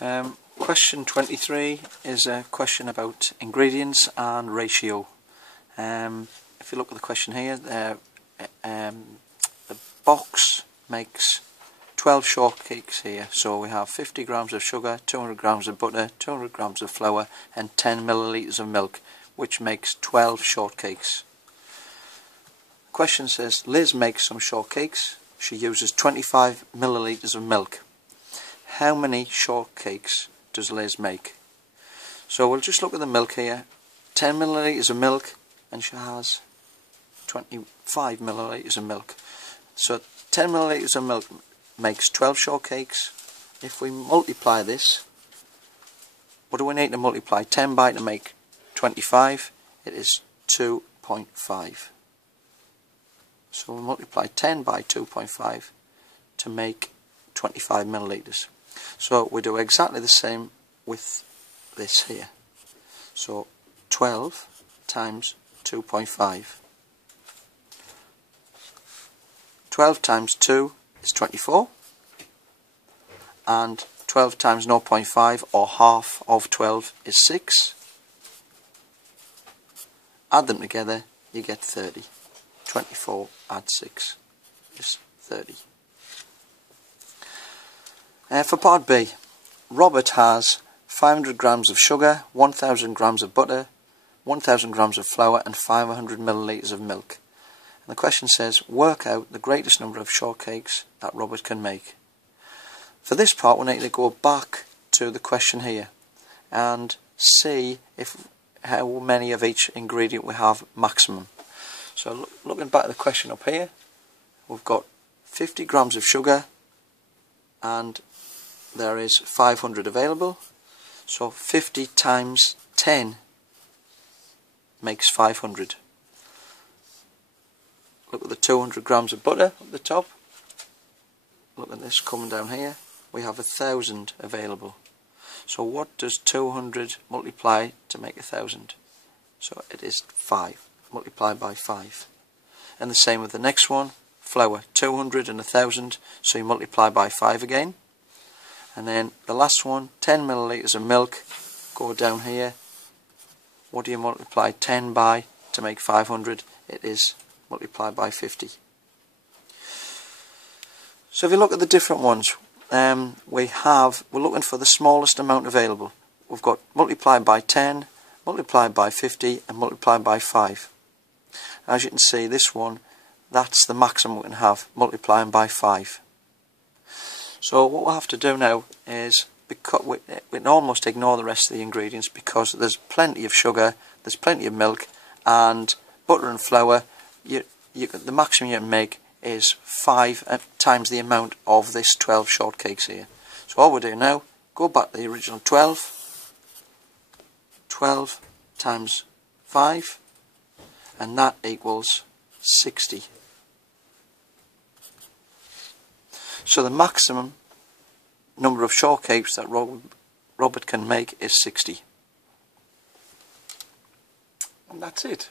Question 23 is a question about ingredients and ratio. If you look at the question here, the box makes 12 shortcakes here. So we have 50 grams of sugar, 200 grams of butter, 200 grams of flour and 10 milliliters of milk, which makes 12 shortcakes. The question says Liz makes some shortcakes. She uses 25 milliliters of milk. How many shortcakes does Liz make? So we'll just look at the milk here. 10 milliliters of milk, and she has 25 milliliters of milk. So 10 milliliters of milk makes 12 shortcakes. If we multiply this, what do we need to multiply 10 by to make 25? It is 2.5. So we'll multiply 10 by 2.5 to make 25 milliliters. So we do exactly the same with this here. So 12 times 2.5. 12 times 2 is 24, and 12 times 0.5, or half of 12, is 6. Add them together, you get 30. 24 add 6 is 30. For part B, Robert has 500 grams of sugar, 1000 grams of butter, 1000 grams of flour and 500 milliliters of milk. And the question says, work out the greatest number of shortcakes that Robert can make. For this part, we need to go back to the question here and see how many of each ingredient we have maximum. So looking back at the question up here, we've got 50 grams of sugar and there is 500 available. So 50 times 10 makes 500. Look at the 200 grams of butter at the top. Look at this coming down here. We have 1000 available. So what does 200 multiply to make 1000? So it is 5 multiplied by 5. And the same with the next one. Flour, 200 and 1000, so you multiply by 5 again. And then the last one, 10 milliliters of milk. Go down here. What do you multiply 10 by to make 500? It is multiplied by 50. So if you look at the different ones, we're looking for the smallest amount available. We've got multiplied by 10, multiplied by 50 and multiplied by 5. As you can see, this one, that's the maximum we can have, multiplying by 5. So what we'll have to do now is, because we can almost ignore the rest of the ingredients because there's plenty of sugar, there's plenty of milk and butter and flour. The maximum you can make is 5 times the amount of this 12 shortcakes here. So all we'll do now, go back to the original 12. 12 times 5, and that equals 60. So the maximum number of shortcakes that Robert can make is 60. And that's it.